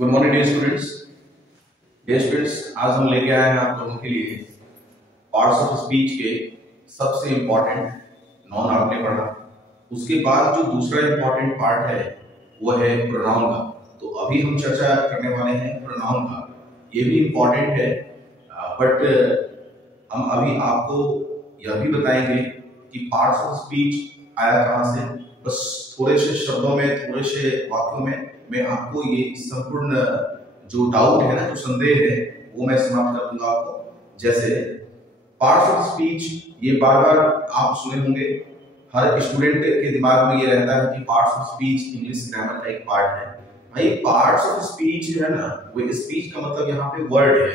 Good morning dear students. आज हम लेके आए हैं आप लोगों के लिए पार्ट्स ऑफ स्पीच के सबसे इम्पोर्टेंट नॉन आपने पढ़ा। उसके बाद जो दूसरा इम्पोर्टेंट पार्ट है वो है प्रोनाउन का। तो अभी हम चर्चा करने वाले हैं प्रोनाउन का। ये भी इम्पोर्टेंट है बट हम अभी आपको यह भी बताएंगे कि पार्ट्स ऑफ स्पीच आया कहाँ से। बस थोड़े से शब्दों में, थोड़े से वाक्यों में मैं आपको ये संपूर्ण जो डाउट है ना, जो संदेह है, वो मैं समाप्त कर दूंगा आपको। जैसे पार्ट्स ऑफ स्पीच, ये बार बार आप सुने होंगे, हर स्टूडेंट के दिमाग में ये रहता है कि parts of speech English grammar का एक पार्ट है। भाई पार्ट्स ऑफ स्पीच जो है ना, वो स्पीच का मतलब यहाँ पे वर्ड है।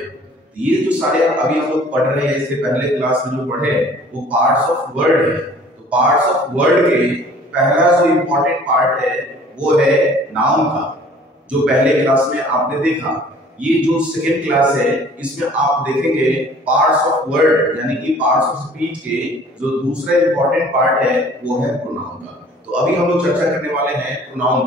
ये जो सारे अभी हम लोग पढ़ रहे हैं, इससे पहले क्लास में जो पढ़े वो पार्ट्स ऑफ वर्ड है। तो पार्ट्स ऑफ वर्ड के पहला जो इंपॉर्टेंट पार्ट है वो है नाउन का, जो पहले क्लास में आपने देखा। ये जो सेकेंड क्लास है इसमें आप देखेंगे पार्ट्स ऑफ वर्ड यानी कि पार्ट्स ऑफ स्पीच के जो दूसरा इंपॉर्टेंट पार्ट है वो है प्रोनाउन का। तो अभी हम लोग चर्चा करने वाले हैं प्रोनाउन।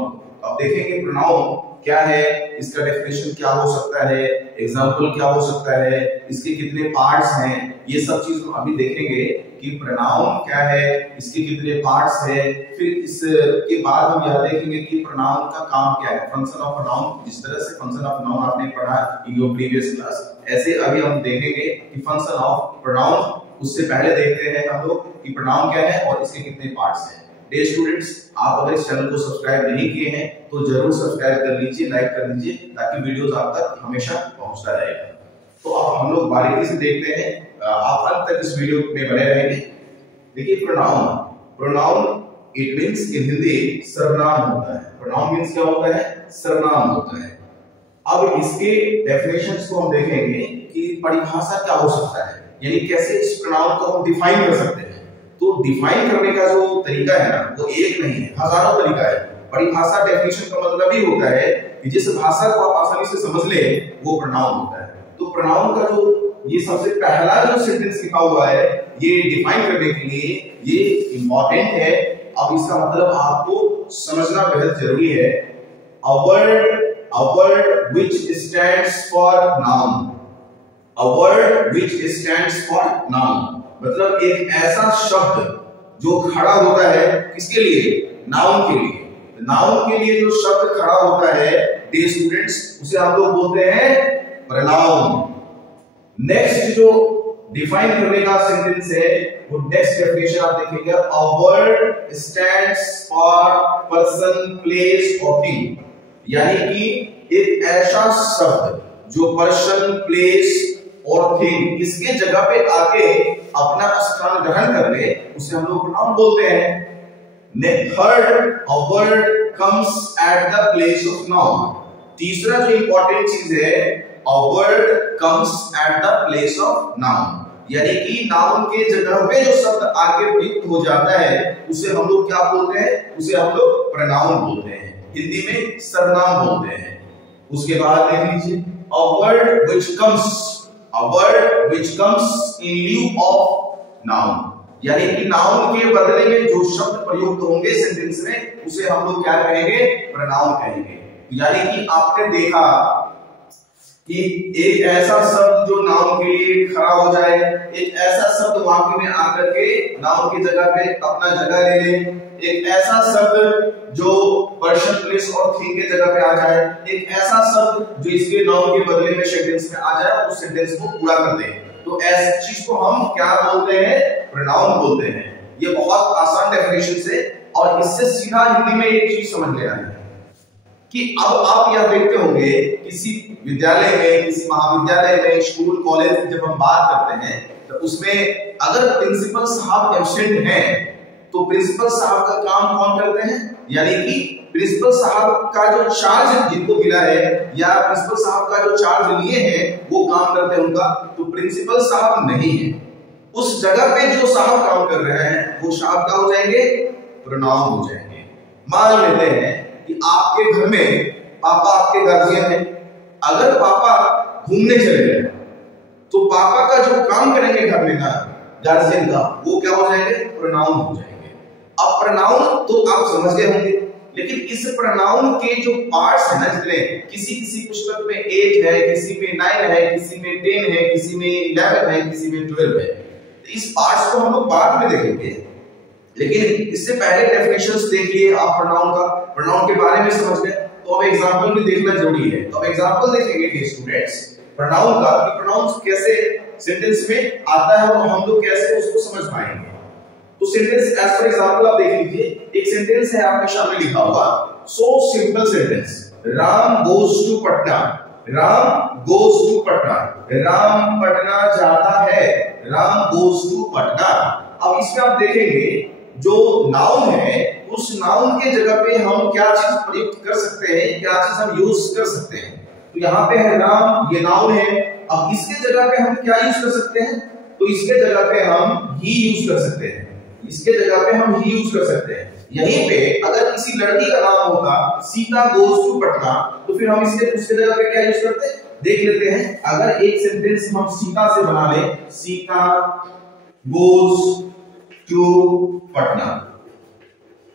अब देखेंगे प्रोनाउन क्या है, इसका डेफिनेशन क्या हो सकता है, एग्जाम्पल क्या हो सकता है, इसके कितने पार्ट्स हैं, ये सब चीज हम अभी देखेंगे कि प्रोनाउन क्या है, इसके कितने पार्ट्स है। फिर इसके बाद हम यह देखेंगे कि प्रोनाउन का काम क्या है, फंक्शन ऑफ प्रोनाउन। जिस तरह से फंक्शन ऑफ नाउन आपने पढ़ा इन योर प्रीवियस क्लास, ऐसे अभी हम देखेंगे कि फंक्शन ऑफ प्रोनाउन। उससे पहले देखते हैं हम लोग कि प्रोनाउन क्या है और इसके कितने पार्ट्स हैं। डियर स्टूडेंट्स, आप अगर इस चैनल को सब्सक्राइब नहीं किए हैं तो जरूर सब्सक्राइब कर लीजिए, लाइक कर लीजिए, ताकि वीडियोस आप तक हमेशा पहुंचता रहेगा। तो अब हम लोग बारीकी से देखते हैं, आप अंत तक इस वीडियो में बने रहेंगे। देखिए प्रोनाउन इट मींस इन हिंदी सर्वनाम होता है। प्रोनाउन मींस क्या होता है? सर्वनाम होता है। अब इसके डेफिनेशंस को हम देखेंगे कि परिभाषा क्या हो सकता है, यानी कैसे इस प्रोनाउन को हम डिफाइन कर सकते हैं। तो डिफाइन करने का जो तरीका है ना, वो एक नहीं है, हजारों तरीका है। परिभाषा डेफिनेशन का मतलब ही होता है कि जिस भाषा को आप आसानी से समझ ले वो प्रोनाउन होता है। तो प्रोनाउन का जो ये सबसे पहला जो सेंटेंस लिखा हुआ है, ये डिफाइन करने के लिए ये इंपॉर्टेंट है। अब इसका मतलब आपको समझना बेहद जरूरी है। A word which stands for noun, a word which stands for noun, मतलब एक ऐसा शब्द जो खड़ा होता है किसके लिए? नाउन के लिए। नाउन के लिए जो शब्द खड़ा होता है डियर स्टूडेंट्स, उसे हम लोग बोलते हैं प्रोनाउन। नेक्स्ट जो डिफाइन करने का सेंटेंस है वो नेक्स्ट डेफिनेशन आप देखेंगे, a word stands for person, place और थिंग, यानी कि एक ऐसा शब्द जो पर्सन, प्लेस और थिंग इसके जगह पे आके अपना स्थान ग्रहण कर ले, उसे हम लोग प्रोनाउन बोलते हैं। Third, a word comes at the place of noun. तीसरा जो इंपॉर्टेंट चीज है, a word comes at the place of noun, यानी कि नाउन के जगह पे जो शब्द आके प्रयुक्त हो जाता है उसे हम लोग क्या बोलते हैं? उसे हम लोग प्रोनाउन बोलते हैं, हिंदी में सर्वनाम बोलते हैं। उसके बाद देख लीजिए, a word which comes in lieu of noun, यानी कि नाउन के बदले में जो शब्द प्रयुक्त होंगे सेंटेंस में उसे हम लोग क्या कहेंगे? प्रोनाउन कहेंगे। यानी कि आपने देखा कि एक ऐसा शब्द जो नाउन के लिए खड़ा हो जाए, एक ऐसा शब्द वाक्य में आकर के नाउन की जगह पे अपना जगह ले ले, एक ऐसा शब्द जो पर्सन, प्लेस और थिंग के जगह पे आ जाए, एक ऐसा शब्द जो इसके नाउन के बदले में सेंटेंस में आ जाए, उस सेंटेंस को पूरा कर दे। तो ऐसी चीज को हम क्या बोलते हैं? प्रोनाउन बोलते हैं। ये बहुत आसान डेफिनेशन है और इससे सीधा हिंदी में एक चीज समझ लेना है कि अब आप यह देखते होंगे किसी विद्यालय में, किसी महाविद्यालय में, स्कूल, कॉलेज जब हम बात करते हैं तो उसमें अगर प्रिंसिपल साहब एब्सेंट हैं तो प्रिंसिपल साहब का काम कौन करते हैं? यानी कि प्रिंसिपल साहब का जो चार्ज जिनको मिला है या प्रिंसिपल साहब का जो चार्ज लिए हैं वो काम करते हैं उनका। तो प्रिंसिपल साहब नहीं है, उस जगह पे जो साहब काम कर रहे हैं वो साहब क्या हो जाएंगे? प्रोनाउन हो जाएंगे। मान लेते हैं कि आपके घर में पापा आपके गार्जियन हैं। अगर पापा घूमने चले गए तो पापा का जो काम करेंगे घर में ना गार्जियन का, वो क्या हो जाएंगे? प्रोनाउन हो जाएंगे। अब प्रोनाउन तो आप समझ गए होंगे लेकिन इस प्रोनाउन के जो पार्ट्स है ना, जितने किसी किसी पुस्तक में 8 है, किसी में 9 है, किसी में 10 है, किसी में 11 है, किसी में 12 है। तो इस पार्ट्स को हम लोग बाद में देखेंगे, लेकिन इससे पहले डेफिनेशंस देख लिए आप प्रोनाउन का, प्रोनाउन के बारे में समझ गए, तो अब एग्जांपल भी देखना जरूरी है। तो अब एग्जांपल देखेंगे स्टूडेंट्स प्रोनाउन का, कि प्रोनाउन कैसे सेंटेंस में आता है और हम लोग कैसे उसको समझ पाएंगे। तो सेंटेंस एज फॉर एग्जांपल आप देख लीजिए, एक सेंटेंस है आपके सामने लिखा हुआ, so simple sentence, Ram goes to Patna, Ram goes to Patna, Ram Patna जाता है, राम गोज टू पटना। अब इसमें आप देखेंगे जो नाउन है उस नाउन के जगह पे हम क्या चीज प्रयुक्त कर सकते हैं, क्या चीज हम यूज कर सकते हैं। तो यहाँ पे है राम, ये नाउन है। अब इसके जगह पे हम क्या यूज कर सकते हैं, तो इसके जगह पे हम ही यूज कर सकते हैं, इसके जगह पे हम ही यूज कर सकते हैं। यहीं पे अगर किसी लड़की का नाम होगा सीता गोज टू पटना, तो फिर हम उसके जगह पे क्या यूज करते हैं, देख लेते हैं। अगर एक सेंटेंस हम सीता से बना ले, सीता गोज टू पटना,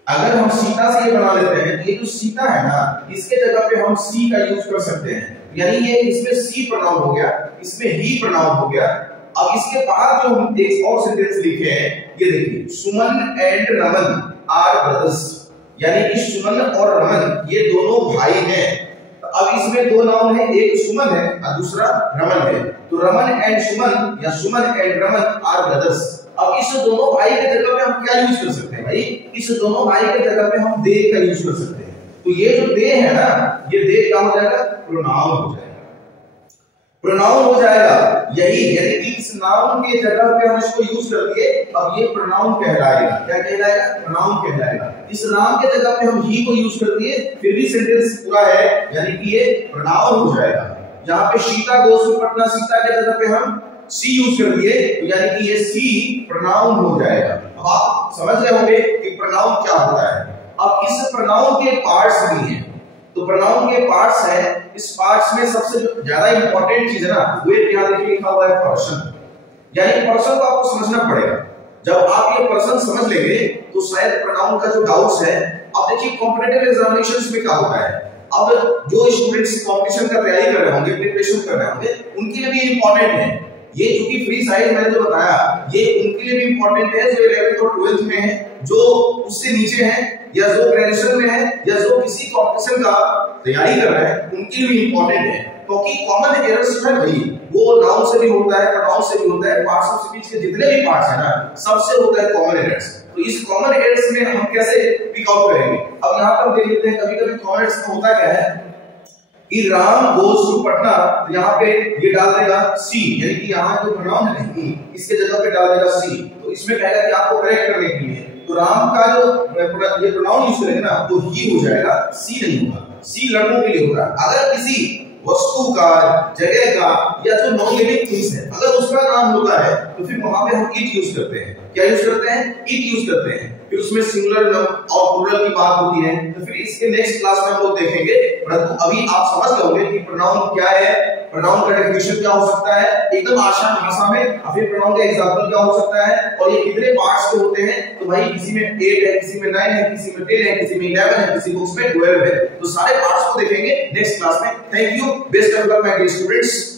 अगर हम सीता से ये बना लेते हैं, ये जो सीता है ना, इसके जगह पे हम सी का यूज कर सकते हैं, यानी ये इसमें सी प्रोनाउन हो गया, इसमें ही प्रोनाउन हो गया। अब इसके बाद जो हम एक और सेंटेंस लिखे हैं, ये देखिए, सुमन एंड रमन आर ब्रदर्स, यानी कि सुमन और रमन ये दोनों भाई हैं। तो अब इसमें दो नाउन है, एक सुमन है और दूसरा रमन है। तो रमन एंड सुमन या सुमन एंड रमन आर ब्रदर्स। अब इस दोनों भाई के जगह पे हम क्या यूज कर सकते हैं भाई, इस दोनों भाई के जगह पे हम दे का यूज कर सकते हैं। तो ये जो दे है ना, ये दे क्या हो जाएगा, प्रोनाउन हो जाएगा, प्रोनाउन हो जाएगा। यही यानी कि इस नाउन के जगह पे हम इसको यूज कर दिए, अब ये प्रोनाउन कहलाएगा। क्या कहलाएगा, प्रोनाउन कहलाएगा। इस नाउन के जगह पे हम ही को यूज कर दिए, फिर भी सेंटेंस पूरा है, यानी कि ये प्रोनाउन हो जाएगा। यहाँ पे सीता गोज टू पटना, सीता के जगह पे हम सी यूज कर दिए, तो यानी कि ये सी प्रोनाउन हो जाएगा। अब आप समझ रहे होंगे कि प्रोनाउन क्या होता है। अब इस प्रोनाउन के पार्ट्स भी हैं, तो प्रोनाउन के पार्ट्स हैं, इस पार्ट्स में सबसे ज्यादा इंपॉर्टेंट चीज है ना, वो क्या देखिए लिखा हुआ है, पर्सन। यानी पर्सन को आपको समझना पड़ेगा। जब आप ये पर्सन समझ लेंगे तो शायद प्रोनाउन का जो डाउट्स है, अब देखिए कॉम्पिटिटिव एग्जामिनेशंस में क्या होता है, अब जो स्टूडेंट्स कॉम्पिटिशन का तैयारी कर रहे होंगे, प्रिपरेशन कर रहे होंगे, उनके लिए भी इंपॉर्टेंट है। ये चूंकि फ्री साइज मैंने जो बताया, ये उनके लिए भी इंपॉर्टेंट है जो 11th और 12th में है, जो उससे नीचे है, या जो ग्रेजुएशन में है, या जो किसी कॉम्पिटिशन का तैयारी कर रहे हैं, उनके लिए भी इंपॉर्टेंट है। क्योंकि कॉमन एरर्स है भाई, वो नाउन से भी होता है, प्रोनाउन से भी होता है, पार्ट्स ऑफ स्पीच के जितने भी पार्ट्स है ना, सबसे होता है कॉमन एरर्स। तो इस कॉमन एरर्स में हम कैसे पिक आउट करेंगे। अब यहाँ पर देख लेते हैं, कभी-कभी कॉमन एरर्स में होता क्या है कि राम गोज टू पटना, यहाँ पे ये डाल देगा सी, यानी कि यहाँ जो प्रोनाउन है नहीं, इसके जगह पे डाल देगा सी। तो इसमें कहेगा कि आपको करेक्ट करने के लिए, तो राम का जो ये प्रोनाउन यूज करेंगे ना, तो ही हो जाएगा, सी नहीं होगा। सी लड़कों के लिए होगा। अगर किसी वस्तु का, जगह का, या जो नॉन लिविंग थिंग्स है, अगर उसका नाम होता है, तो फिर वहां पे हम इट यूज करते हैं। क्या यूज करते हैं, इट यूज करते हैं। फिर उसमें सिंगुलर और प्लूरल की बात होती है, तो फिर इसके नेक्स्ट क्लास में हम लोग देखेंगे। परंतु अभी आप समझ लोगे कि प्रोनाउन क्या है, प्रोनाउन का डेफिनेशन क्या हो सकता है एकदम आसान भाषा में, और फिर प्रोनाउन का एग्जांपल क्या हो सकता है, और ये कितने पार्ट्स के होते हैं। तो भाई किसी में 8 है, किसी में 9 है, किसी में 10 है, किसी में 11 है, किसी बुक्स में 12 है। तो सारे पार्ट्स को देखेंगे नेक्स्ट क्लास में। Thank you, best of luck my dear students.